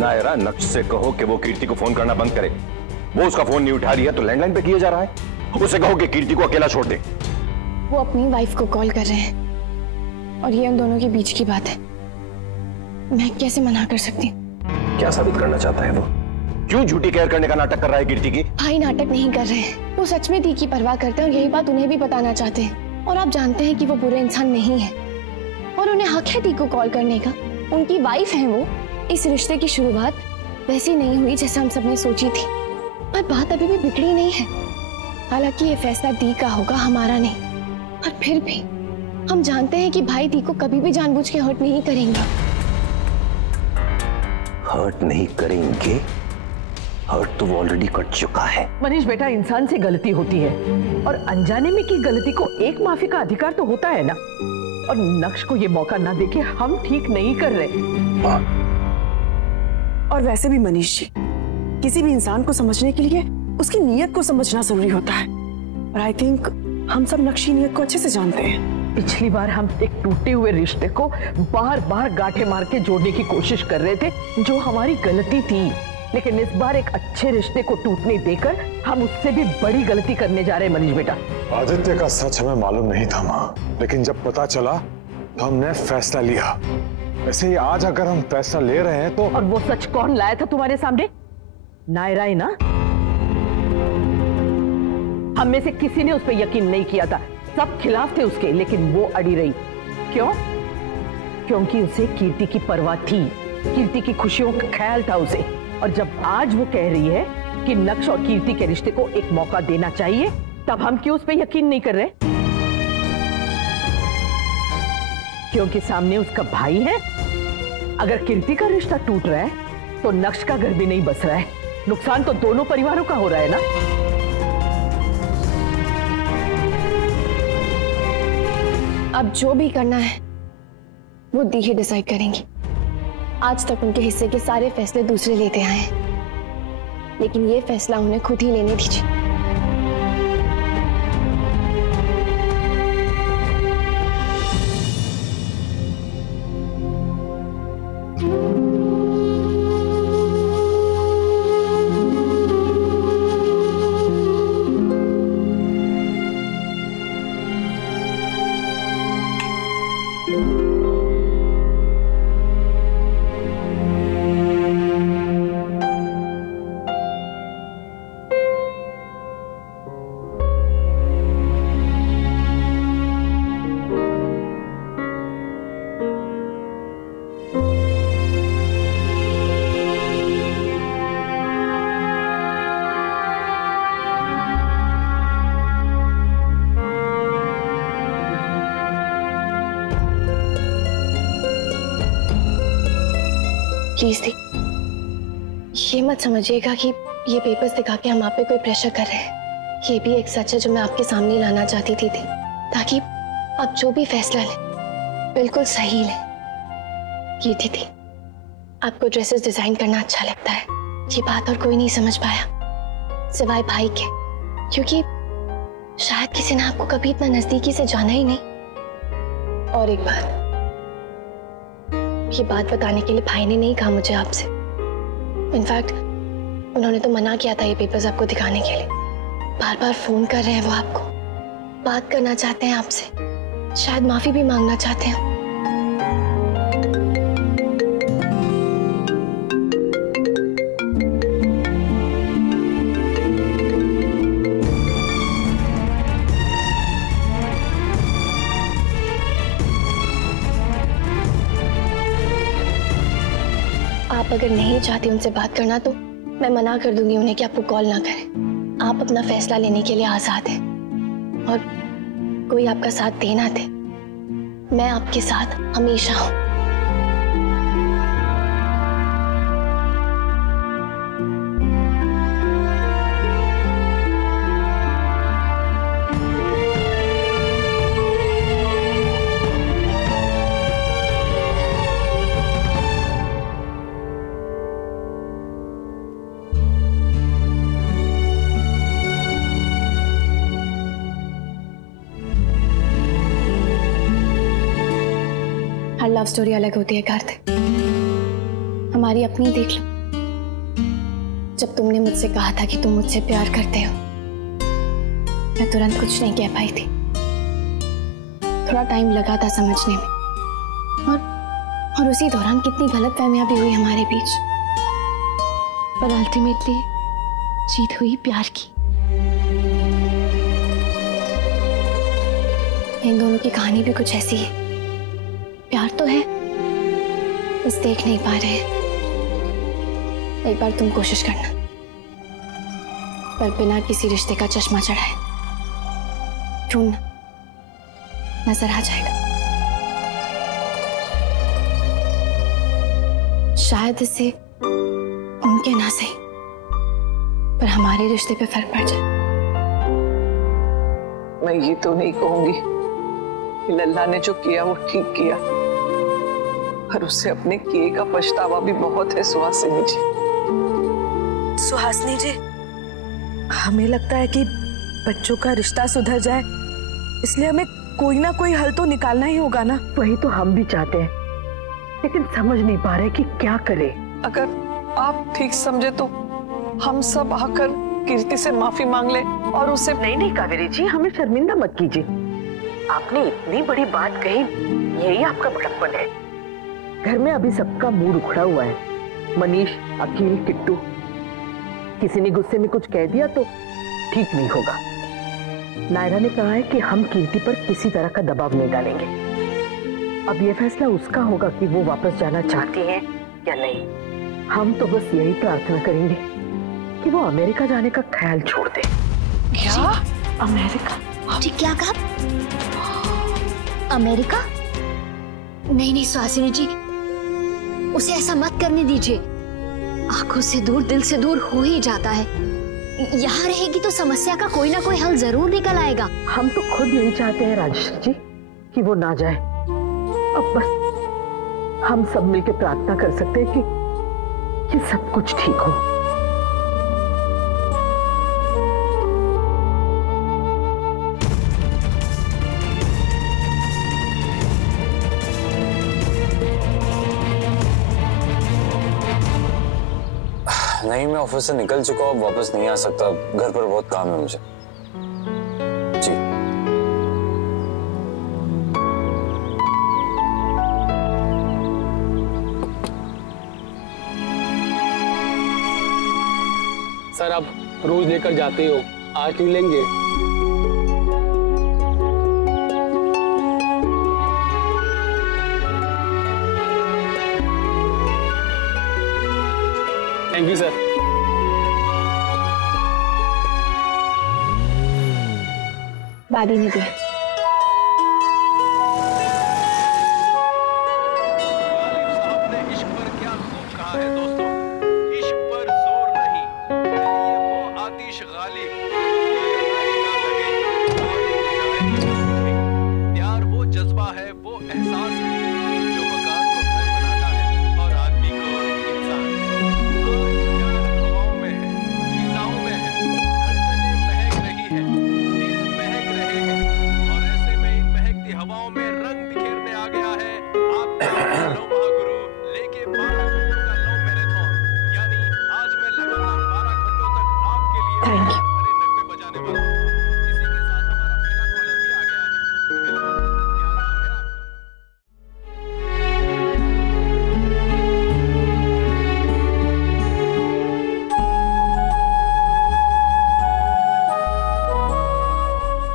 नायरा, नक्श से कहो कि वो कीर्ति को फोन करना बंद करे। वो उसका फोन नहीं उठा रही है तो लैंडलाइन पे किया जा रहा है। उसे कहो कि कीर्ति को अकेला छोड़ दे। वो अपनी वाइफ को कॉल कर रहे हैं और ये उन दोनों के बीच की बात है। मैं कैसे मना कर सकती हूँ? क्या साबित करना चाहता है वो? क्यों झूठी केयर करने का नाटक कर रहा है कीर्ति की? भाई नाटक नहीं कर रहे हैं, वो सच में दी की परवाह करते हैं और यही बात उन्हें भी बताना चाहते हैं। और आप जानते हैं कि वो बुरे इंसान नहीं है और उन्हें हक है दी को कॉल करने का। उनकी वाइफ है वो। इस रिश्ते की शुरुआत वैसी नहीं हुई जैसे हम सबने सोची थी, पर बात अभी भी बिगड़ी नहीं है। हालांकि ये फैसला दी का होगा, हमारा नहीं। और फिर भी हम जानते हैं कि भाई दी को कभी भी जानबूझ के हर्ट नहीं करेंगे। हर्ट नहीं करेंगे? हर्ट तो ऑलरेडी कट चुका है। मनीष बेटा, इंसान से गलती होती है और अनजाने में की गलती को एक माफी का अधिकार तो होता है ना। और नक्श को ये मौका ना देके हम ठीक नहीं कर रहे। और वैसे भी मनीष जी, किसी भी इंसान को समझने के लिए उसकी नीयत को समझना जरूरी होता है। और आई थिंक हम सब नक्श की नीयत को अच्छे से जानते हैं। पिछली बार हम एक टूटे हुए रिश्ते को बार बार गांठें मार के जोड़ने की कोशिश कर रहे थे, जो हमारी गलती थी। लेकिन इस बार एक अच्छे रिश्ते को टूटने देकर हम उससे भी बड़ी गलती करने जा रहे हैं मनीष बेटा। आदित्य का सच हमें मालूम नहीं था माँ, लेकिन जब पता चला तो हमने फैसला लिया। वैसे ही आज अगर हम फैसला ले रहे हैं तो। और वो सच कौन लाया था तुम्हारे सामने? नायरा ही ना? हम में से किसी ने उस पर यकीन नहीं किया था, सब खिलाफ थे उसके, लेकिन वो अड़ी रही। क्यों? क्योंकि उसे कीर्ति की परवाह थी, कीर्ति की खुशियों का ख्याल था उसे। और जब आज वो कह रही है कि नक्श और कीर्ति के रिश्ते को एक मौका देना चाहिए, तब हम क्यों उस पर यकीन नहीं कर रहे? क्योंकि सामने उसका भाई है। अगर कीर्ति का रिश्ता टूट रहा है तो नक्श का घर भी नहीं बस रहा है। नुकसान तो दोनों परिवारों का हो रहा है ना। अब जो भी करना है वो दी ही डिसाइड करेंगी। आज तक उनके हिस्से के सारे फैसले दूसरे लेते आए हैं, लेकिन ये फैसला उन्हें खुद ही लेने दीजिए। प्लीज दी, ये मत समझिएगा कि ये पेपर्स दिखा के हम आप पे कोई प्रेशर कर रहे हैं। ये भी एक सच है जो मैं आपके सामने लाना चाहती थी, ताकि आप जो भी फैसला लें बिल्कुल सही लें। ये थी आपको ड्रेसेस डिजाइन करना अच्छा लगता है, ये बात और कोई नहीं समझ पाया सिवाय भाई के, क्योंकि शायद किसी ने आपको कभी इतना नजदीकी से जाना ही नहीं। और एक बात, ये बात बताने के लिए भाई ने नहीं कहा मुझे आपसे। इनफैक्ट उन्होंने तो मना किया था ये पेपर्स आपको दिखाने के लिए। बार बार फोन कर रहे हैं वो आपको, बात करना चाहते हैं आपसे, शायद माफी भी मांगना चाहते हैं। आप अगर नहीं चाहते उनसे बात करना तो मैं मना कर दूंगी उन्हें कि आपको कॉल ना करें। आप अपना फैसला लेने के लिए आजाद हैं, और कोई आपका साथ दे ना दे, मैं आपके साथ हमेशा हूं। हर लव स्टोरी अलग होती है कार्तिक, हमारी अपनी देख लो। जब तुमने मुझसे कहा था कि तुम मुझसे प्यार करते हो, मैं तुरंत कुछ नहीं कह पाई थी। थोड़ा टाइम लगा था समझने में, और उसी दौरान कितनी गलतफहमियां भी हुई हमारे बीच, पर अल्टीमेटली जीत हुई प्यार की। इन दोनों की कहानी भी कुछ ऐसी है। प्यार तो है, बस देख नहीं पा रहे हैं। एक बार तुम कोशिश करना, पर बिना किसी रिश्ते का चश्मा चढ़ाए। ढूंढना, नजर आ जाएगा। शायद इससे उनके ना सही, पर हमारे रिश्ते पे फर्क पड़ जाए। मैं ये तो नहीं कहूंगी कि लल्ला ने जो किया वो ठीक किया, पर उससे अपने किए का पछतावा भी बहुत है सुहासिनी जी। सुहासिनी जी, हमें लगता है कि बच्चों का रिश्ता सुधर जाए, इसलिए हमें कोई ना कोई हल तो निकालना ही होगा ना। वही तो हम भी चाहते हैं, लेकिन समझ नहीं पा रहे कि क्या करें। अगर आप ठीक समझे तो हम सब आकर कीर्ति से माफी मांग ले और उसे। नहीं कावेरी जी, हमें शर्मिंदा मत कीजिए। आपने इतनी बड़ी बात कही, यही आपका बड़प्पन है। घर में अभी सबका मूड उखड़ा हुआ है। मनीष, अखिल, किट्टू, किसी ने गुस्से में कुछ कह दिया तो ठीक नहीं होगा। नायरा ने कहा है कि हम कीर्ति पर किसी तरह का दबाव नहीं डालेंगे। अब ये फैसला उसका होगा कि वो वापस जाना चाहती है या नहीं। हम तो बस यही प्रार्थना करेंगे कि वो अमेरिका जाने का ख्याल छोड़ दे। क्या? अमेरिका? जी क्या कहा? अमेरिका? नहीं सुहासिनी जी, उसे ऐसा मत करने दीजिए। आंखों से दूर दिल से दूर हो ही जाता है। यहाँ रहेगी तो समस्या का कोई ना कोई हल जरूर निकल आएगा। हम तो खुद यही चाहते हैं राजेश्वर जी कि वो ना जाए। अब बस हम सब मिलकर प्रार्थना कर सकते हैं कि सब कुछ ठीक हो। नहीं, मैं ऑफिस से निकल चुका हूँ, वापस नहीं आ सकता। घर पर बहुत काम है मुझे। जी। सर, आप रोज लेकर जाते हो, आज नहीं लेंगे? Thank you sir. दादी ने दिया।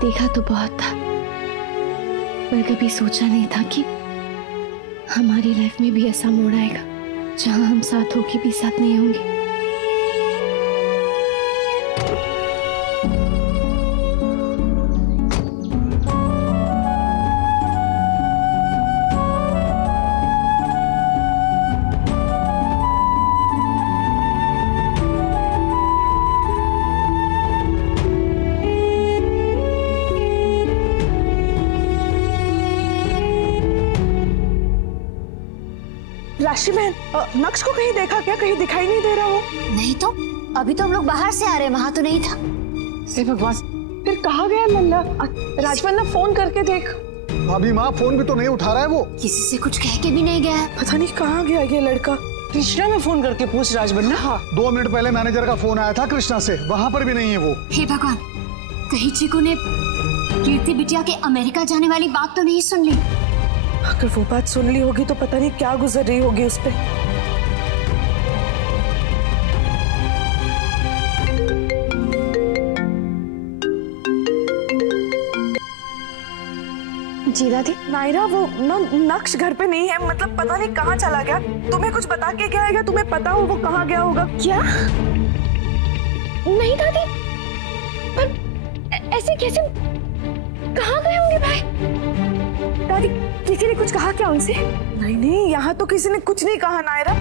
देखा तो बहुत था, पर कभी सोचा नहीं था कि हमारी लाइफ में भी ऐसा मोड़ आएगा जहां हम साथ होके भी साथ नहीं होंगे। राशि बहन, नक्श को कहीं देखा क्या? कहीं दिखाई नहीं दे रहा वो। नहीं तो अभी तो हम लोग बाहर से आ रहे हैं, वहां तो नहीं था। हे भगवान, फिर कहाँ गया लल्ला? राजवन्ना, फोन करके देख। भाभी माँ, फोन भी तो नहीं उठा रहा है वो। किसी से कुछ कह के भी नहीं गया है। पता नहीं कहाँ गया ये लड़का। कृष्णा में फोन करके पूछ राजबन्ना। हाँ 2 मिनट पहले मैनेजर का फोन आया था कृष्णा से, वहां पर भी नहीं है वो। हे भगवान, कहीं चीकू ने कीर्ति बिटिया के अमेरिका जाने वाली बात तो नहीं सुन ली? अगर वो बात सुन ली होगी तो पता नहीं क्या गुजर रही होगी उस पे। जी दादी। नायरा वो नक्श घर पे नहीं है, मतलब पता नहीं कहाँ चला गया। तुम्हें कुछ बता के गया है क्या? तुम्हें पता हो वो कहाँ गया होगा? क्या? नहीं दादी, पर ऐसे कैसे, कहाँ गए होंगे भाई? दादी किसी ने कुछ कहा क्या उनसे? नहीं, यहाँ तो किसी ने कुछ नहीं कहा नायरा।